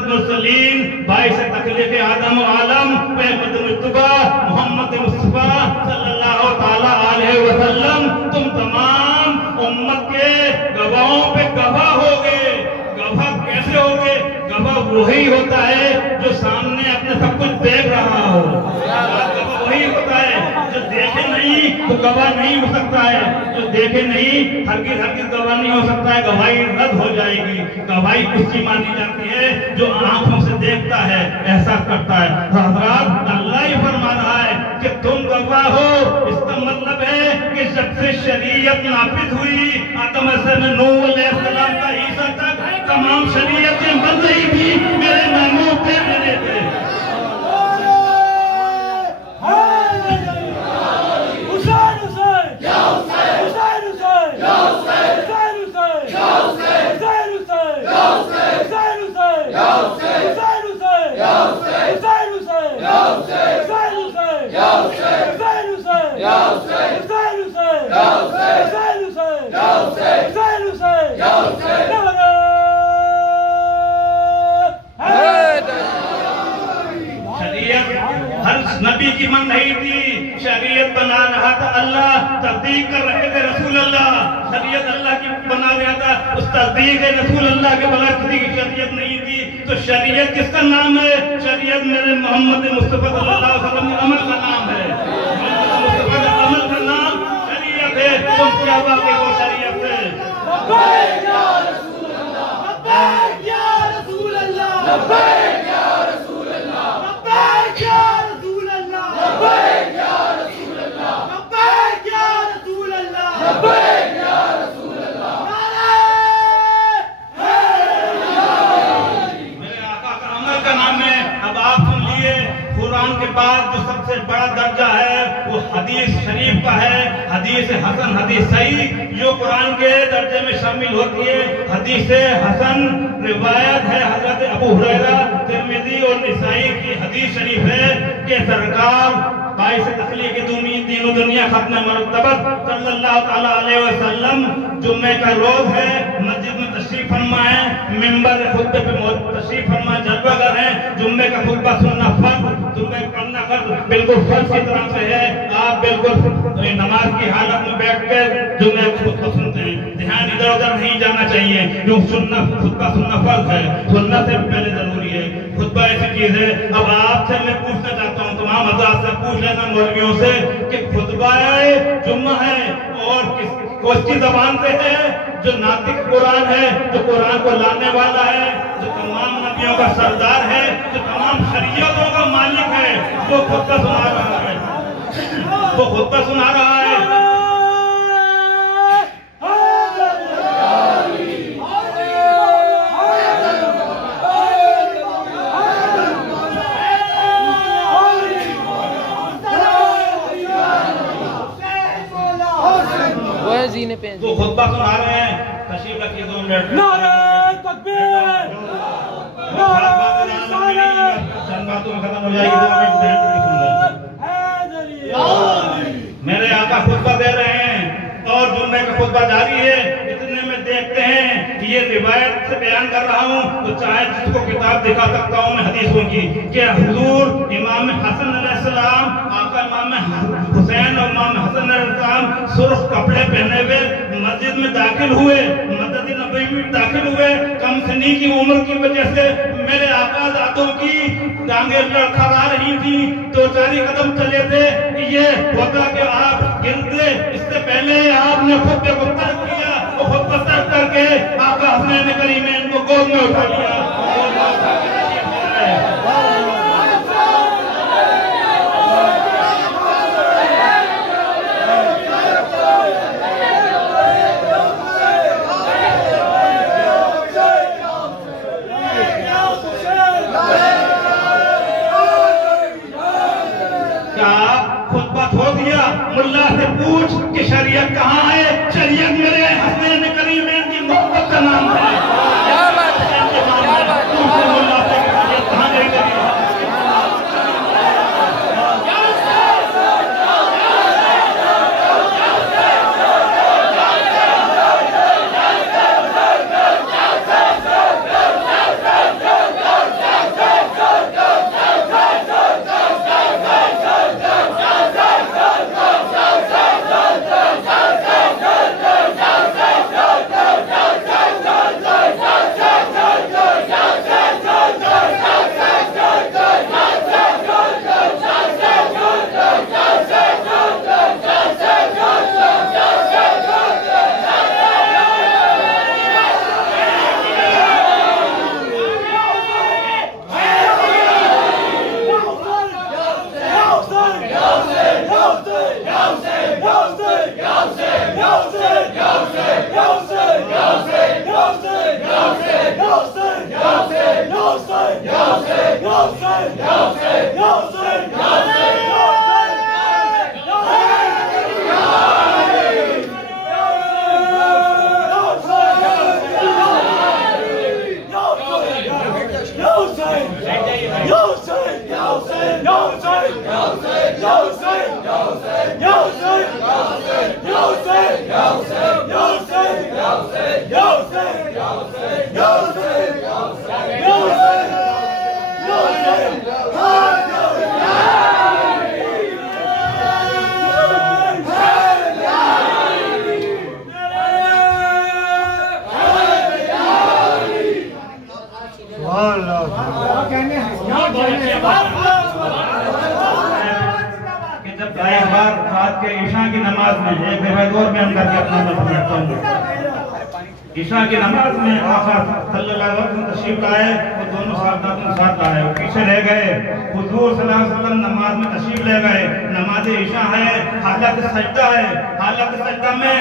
बाईस तकलीफ आदम आलम मोहम्मद मुस्तफा सल्लल्लाहु ताला अलैहि वसल्लम, तुम तमाम उम्मत के गवाहों पे गवाह होगे। गवाह कैसे होगे? गवाह वही होता है जो सामने अपने सब कुछ देख रहा हो। गवाह वही होता है जो देखे नहीं तो गवाह नहीं हो सकता है, जो देखे नहीं हरगिज़ गवाह नहीं हो सकता है। गवाही रद्द हो जाएगी। गवाही उसकी मानी जाती है जो आंखों से देखता है, एहसास करता है। हज़रात अल्लाह ही फरमा रहा है कि तुम गवाह हो। इसका मतलब है कि जब से शरीयत नाफिज हुई आदम से नूह अलैहिस्सलाम का ईसा तक तमाम शरीयतें बन रही थी, मेरे महबूब थे, मेरे थे। हर नबी की मन नहीं थी, शरीयत बना रहा था अल्लाह, तस्दीक कर रहे थे रसूल अल्लाह। शरीयत अल्लाह की बना रहा था, उस तस्दीक रसूल अल्लाह के बगैर किसी की शरीयत नहीं थी। तो शरीयत किसका नाम है? शरीयत मेरे मोहम्मद मुस्तफा सल्लल्लाहु अलैहि वसल्लम के अमल का नाम है। मोहम्मद मुस्तफा के अमल का नाम शरीयत है। तुम क्या वाकई वो शरीयत है? लब्बैक या रसूल अल्लाह, लब्बैक या रसूल अल्लाह, लब्बैक या रसूल अल्लाह, लब्बैक या रसूल अल्लाह, लब्बैक या रसूल अल्लाह, लब्बैक या रसूल अल्लाह, लब्बैक या रसूल अल्लाह। मेरे आका का अमल का नाम है। अब आप सुन लिए, कुरान के बाद जो सबसे बड़ा दर्जा है वो हदीस शरीफ का है। हदीस हसन, हदीस सही जो कुरान के दर्जे में शामिल होती है। हदीस हसन रिवायत है हजरत अबू हुरैरा, तिरमिजी और निसाई की हदीस शरीफ है कि सरकार बाईस तखलीक दीन दुनिया खत्म मरतबत सल्लल्लाहु ताला अलैहि वसल्लम जुम्मे का रोज है, मस्जिद में तशरीफ फरमा है, मिंबर खुतबे पे तशरीफ फरमा, जलवागर है। जुम्मे का खुतबा सुनना फर्ज, जुम्मे पढ़ना फर्ज बिल्कुल फर्ज की तरह से है। आप बिल्कुल नमाज की हालत में बैठकर जुम्मे का खुतबा सुनते हैं, ध्यान इधर उधर नहीं जाना चाहिए, क्यों सुनना खुतबा सुनना फर्ज है, सुनना से पहले जरूरी है। खुतबा ऐसी चीज है। अब आपसे मैं पूछना चाहता हूँ, तमाम हज़रात से पूछ लेना, मौलवियों से, कि खुतबा जुम्मा है और किसकी जबान से है? जो नातिक कुरान है, जो कुरान को लाने वाला है, जो तमाम नबियों का सरदार है, जो तमाम शरीयतों का मालिक है, वो खुतबा सुना रहा है, वो खुतबा सुना रहा है। तो खुतबा सुना रहे हैं, तशरीफ रखिए 2 मिनट। नारे तकबीर, नारे रिसालत, चंद बातों में खत्म हो जाएगी, 2 मिनट। मेरे आका खुतबा दे रहे हैं और जुम्मे का खुतबा जारी है। इतने में देखते हैं कि ये रिवायत से बयान कर रहा हूँ, तो चाहे जिसको किताब दिखा सकता हूँ मैं हदीसों की, कि हुजूर इमाम हसन अलैहिस्सलाम, आका इमाम हुसैन और इमाम हसन अलैहिस्सलाम सुर्ख कपड़े पहने हुए मस्जिद में दाखिल हुए, मस्जिद नबवी में दाखिल हुए। कम सनी की उम्र की वजह से मेरे आका दादों की टांगे लड़खड़ा रही थी, 2-4 कदम चले थे, ये होता कि आप गिरते। इससे पहले आपने खुतबे को तर्क किया और खुतबा तर्क करके आका हसनैन करीमैन को गोद में उठा लिया। मुल्ला से पूछ कि शरीयत कहाँ है? शरीयत मेरे हसनैन करीमैन की मोहब्बत का नाम है। क्या बात है, क्या बात है। मुल्ला से शरीयत कहाँ गई? के ईशा की नमाज में एक रिवायत और बयान करके अपना मैं समझता हूँ। ईशा की नमाज में आका सल्लल्लाहु अलैहि वसल्लम तशरीफ लाए और दोनों साथ आए, पीछे रह गए। हुजूर सल्लल्लाहु अलैहि वसल्लम नमाज में तशरीफ ले गए, नमाज ईशा है, हालत सजदा है। हालत सजदा में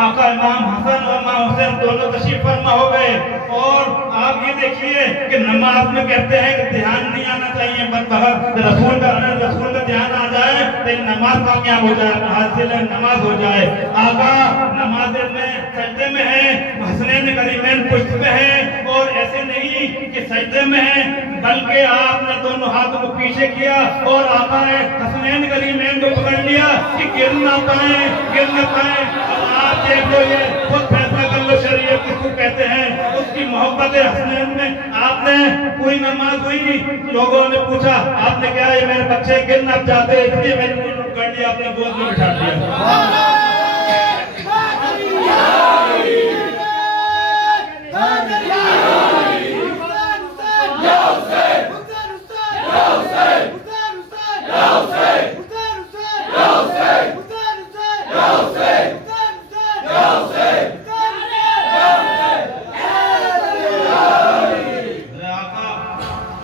आका इमाम हसन और इमाम हुसैन दोनों तशरीफ फरमा हो गए। और आप ये देखिए कि नमाज में कहते हैं कि ध्यान नहीं आना चाहिए, रसूल का ध्यान आ जाए तो नमाज कामयाब हो जाए, हासिल नमाज हो जाए। आका नमाज में सजदे में है, हसनैन करीमैन पुष्ट में है, और ऐसे नहीं कि सजदे में है बल्कि आपने दोनों हाथों को पीछे किया और आका ने हसनैन करीमैन को पकड़ लिया कि गिर ना पाए। आप देख लो, ये खुद फैसला कर लो शरीयत किसको कहते हैं। उसकी मोहब्बत हसनैन में आपने पूरी नमाज हुई, लोगों ने पूछा आपने क्या ये मेरे बच्चे गिर ना जाते, इसलिए मैंने पकड़ लिया, अपने गोद में बिठा दिया।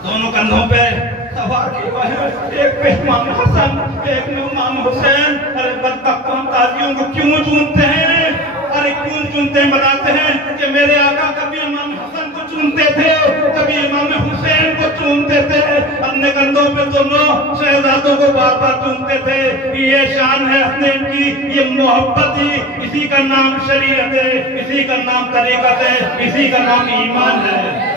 दोनों कंधों पे सवार किया है, एक पे इमाम हसन, एक में इमाम हुसैन। अरे बदबख्त हम काजियों को क्यों चुनते हैं? अरे क्यों चुनते हैं? बताते हैं कि मेरे आका कभी इमाम हसन को चुनते थे, कभी इमाम हुसैन को चुनते थे, अपने कंधों पे दोनों शहजादों को बार बार चुनते थे। ये शान है हसनैन की, ये मोहब्बत ही, इसी का नाम शरीयत है, इसी का नाम तरीक़त है, इसी का नाम ईमान है।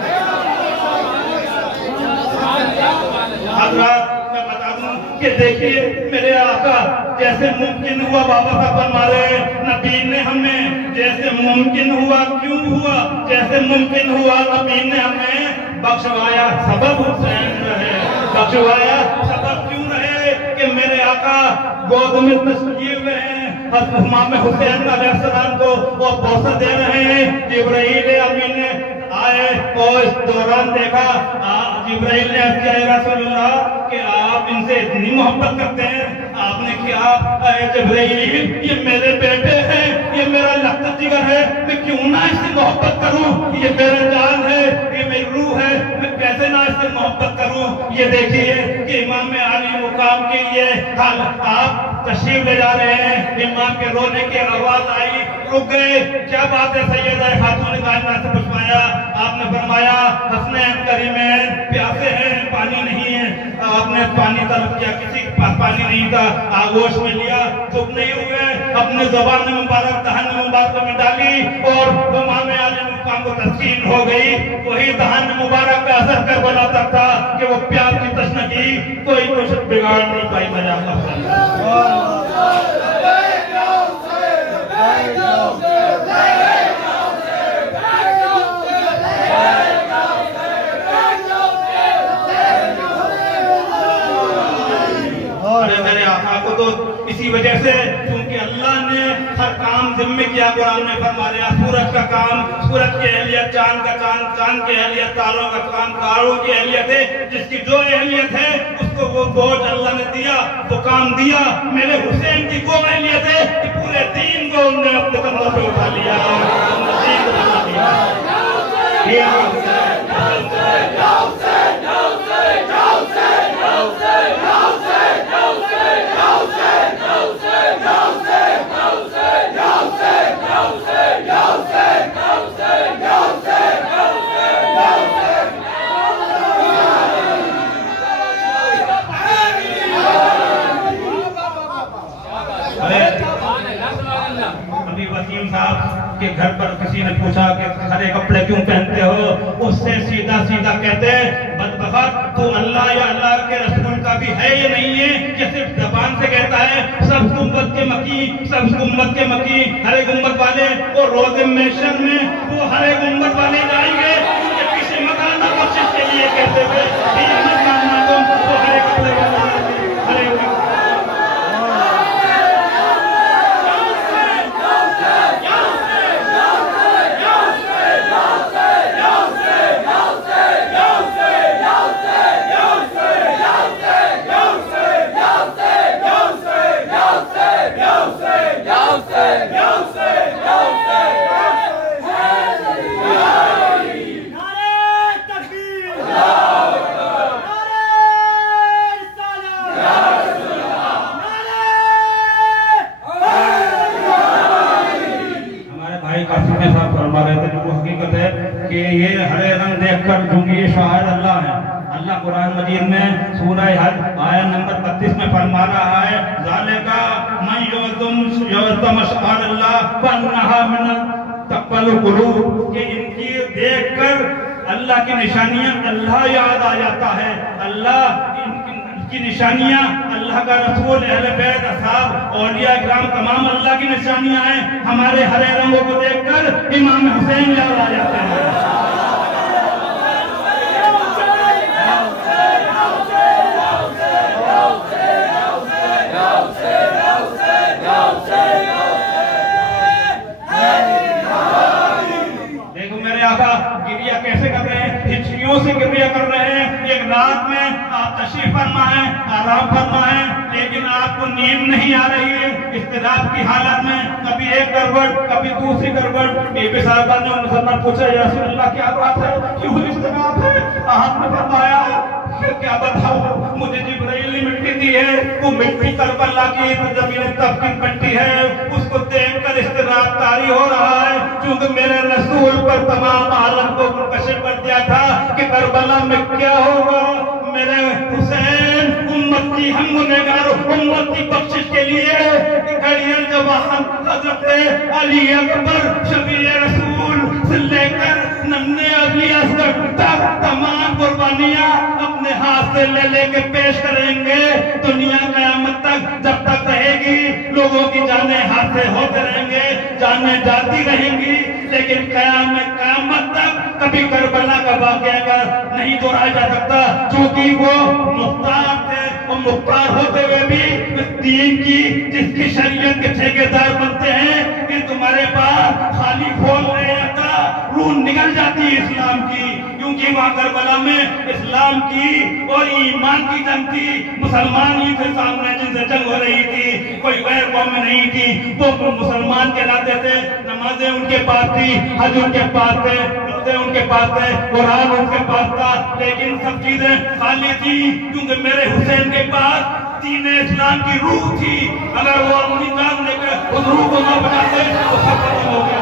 मैं बता दूं कि देखिए मेरे आका जैसे मुमकिन हुआ, बाबा साहब फरमा रहे नबी ने हमें जैसे मुमकिन हुआ, क्यों हुआ जैसे मुमकिन हुआ, नबी ने हमें बख्शवाया सबब हुसैन रहे, बख्शवाया सबब क्यों रहे कि मेरे आका गोद में तशरीफ हुए हैं, इमाम हुसैन अलैहिस्सलाम को वो बौसा दे रहे हैं। जिब्राइल अमीन आए और इस दौरान देखा जिब्राइल ने किया रसूलुल्लाह कि आप इनसे इतनी मोहब्बत करते हैं। आपने किया जिब्राइल ये मेरे बेटे हैं, ये मेरा लख्त जिगर है, मैं क्यों ना इससे मोहब्बत करूं, ये मेरा जान है, ये मेरी रूह है, मैं कैसे ना इससे मोहब्बत करूं। ये देखिए कि इमाम आली मुकाम के ये हाल आप तशरीफ ले जा रहे हैं, इमाम के रोने की आवाज आई, रुक गए। क्या बात है सैयदा खातून कायनात से पूछवाया, आपने फरमाया हसनैन करीमैन प्यासे हैं, पानी नहीं है। आपने पानी तलब किया, किसी के पास पानी नहीं था, आगोश में लिया, चुप नहीं हुए, अपने ज़बान मुबारक दहन मुबारक में डाली और इमाम आली मुकाम को तस्कीन हो गई। वही दहन मुबारक का असर कर बनाता था कि वो प्यास की तशनगी कोई कुछ बिगाड़ नहीं पाई। अरे मेरे आका को तो इसी वजह से, क्योंकि अल्लाह ने हर काम जिम्मे किया। कुरान में फरमाया सूरज का काम सूरज की अहलियत, चांद का चांद की अहलियत, तारों का काम तारों की अहलियत है। जिसकी जो अहलियत है उसको वो बोझ अल्लाह ने दिया, वो काम दिया। मेरे हुसैन की वो अहलियत है कि पूरे दीन को उन्होंने अपने कंधों पे उठा लिया। अभी वसीम साहब के घर पर किसी ने पूछा कि हरे कपड़े क्यों पहनते हो, उससे सीधा सीधा कहते बदबख्त तू अल्लाह या अल्लाह के रसूल का भी है या नहीं है, कि सिर्फ जबान से कहता है सब गुम्बद के मकी, सब गुम्बद के मकी, हरे गुम्बद वाले वो रोज़े महशर में वो हरे गुम्बद वाले जाएंगे उनके पीछे मकान कोशिश के लिए कहते हुए वो हरे कपड़े वाले ये हरे रंग देखकर क्योंकि ये शायर अल्लाह है। अल्लाह कुरान मजीद में सूरह हज आयत नंबर 32 में फरमा रहा है ज़ालिका मन युअज़्ज़िम शअअल्लाह फन्नहा मिन तक़वल कुलूब, कि इनकी देखकर अल्लाह की निशानियां अल्लाह याद आ जाता है। अल्लाह की निशानियां, अल्लाह का रसूल, अहले बैत, असहाब, औलिया इकराम तमाम अल्लाह की निशानियां हैं। हमारे हरे रंगों को देखकर इमाम हुसैन याद आ जाते हैं। देखो मेरे आका गिरिया कैसे कर रहे हैं, हिचकियों से गिरिया कर रहे हैं। एक रात में आप तशरीफ फरमा है, आराम फरमा है, लेकिन आपको नींद नहीं आ रही है। इख्तिलाफ की हालत में कभी एक गड़बड़ कभी दूसरी गड़बड़। बीबी साहबा ने मुसलमान पूछा या रसूल अल्लाह क्या बात है, क्यों इख्तिलाफ है? आपने फरमाया क्या बताओ, मुझे जिब्राइल ने मिट्टी दी है, वो मिट्टी करबला की जमीन तफकीर पट्टी है, उसको देखकर इख्तिलाफ तारी हो रहा है। क्योंकि मेरे रसूल पर तमाम आलम को मुनकशिफ कर दिया था कि करबला में क्या होगा। मेरे हुसैन उम्मत की, हम गुनहगार उम्मत की बख्शिश के लिए घड़ियां जवाहर हजरत अली अकबर शबीए रसूल से लेकर नन्हे अली असगर तक तमाम कुर्बानियां अपने हाथ से ले लेके पेश करेंगे। दुनिया क़यामत तक जब तक रहेगी, लोगों की जानें हाथ से होते रहेंगे, जानें जाती रहेंगी, लेकिन क़यामत तक कभी करबला का वाक़या नहीं दोहराया जा सकता। क्योंकि वो मुख्तार थे, वो मुख्तार होते हुए भी दीन की, जिसकी शरीयत के ठेकेदार बनते हैं कि तुम्हारे पास खाली खोल रहे था, रूह निकल जाती है इस्लाम की। क्योंकि वहां करबला में इस्लाम की और ईमान की जंग थी। मुसलमान ही थे सामने जिनसे जंग हो रही थी, कोई गैर कौम नहीं थी। वो मुसलमान कहलाते थे। नमाजें उनके पास थी, हज उनके पास थे, रोज़े उनके पास थे, कुरान उनके पास था, लेकिन सब चीजें खाली थी। क्योंकि मेरे हुसैन के पास दीन इस्लाम की रूह थी। अगर वो अपनी जान लेकर उस रूह को न बनाते तो सब खत्म हो गया।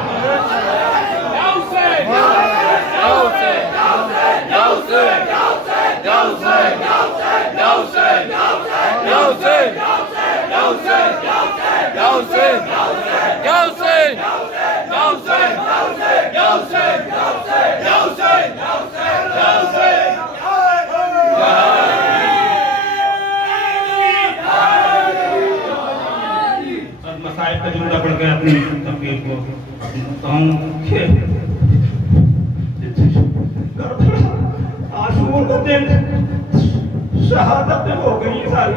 मसाइब का जुमला पढ़ कर अपनी तकबीर को आशूर के दिन शहादत हो गई सारी।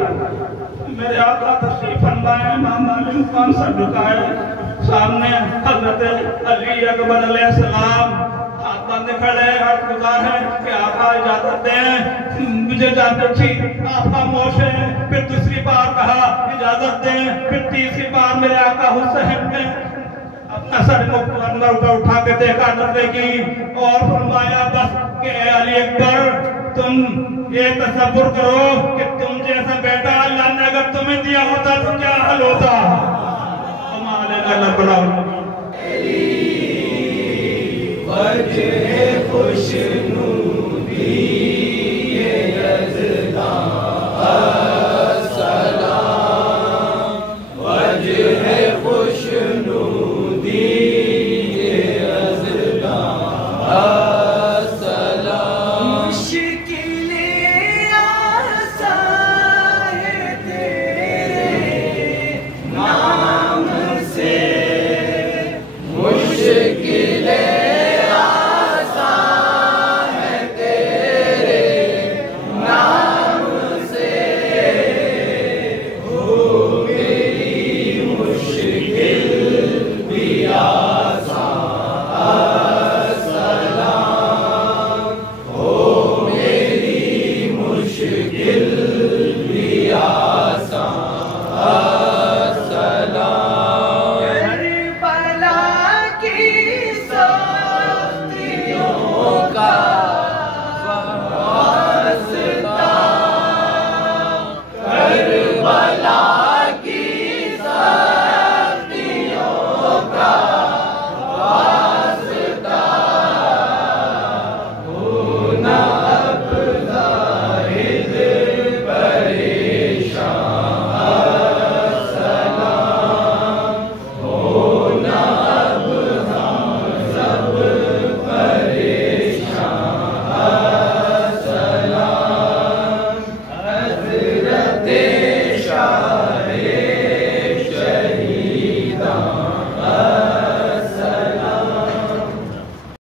मेरे आका तशरीफ फरमाए, मामा ने मुकाम सर झुकाए, सामने हजरत अली अकबर अलैहिस्सलाम हाथ बांधे खड़े, अर्ज गुजार है कि आका इजाजत दें, मुझे इजाजत थी, आपका मोश है। फिर दूसरी बार कहा इजाजत दें, फिर तीसरी बार मेरे आका हुसैन ने अपना सर अनवर पर उठा के देखा नजरे की और फरमाया बस कि अली अकबर, तुम ये तसव्वुर करो कि तुम जैसा बेटा अल्लाह ने अगर तुम्हें दिया होता तो क्या हाल होता। हमारे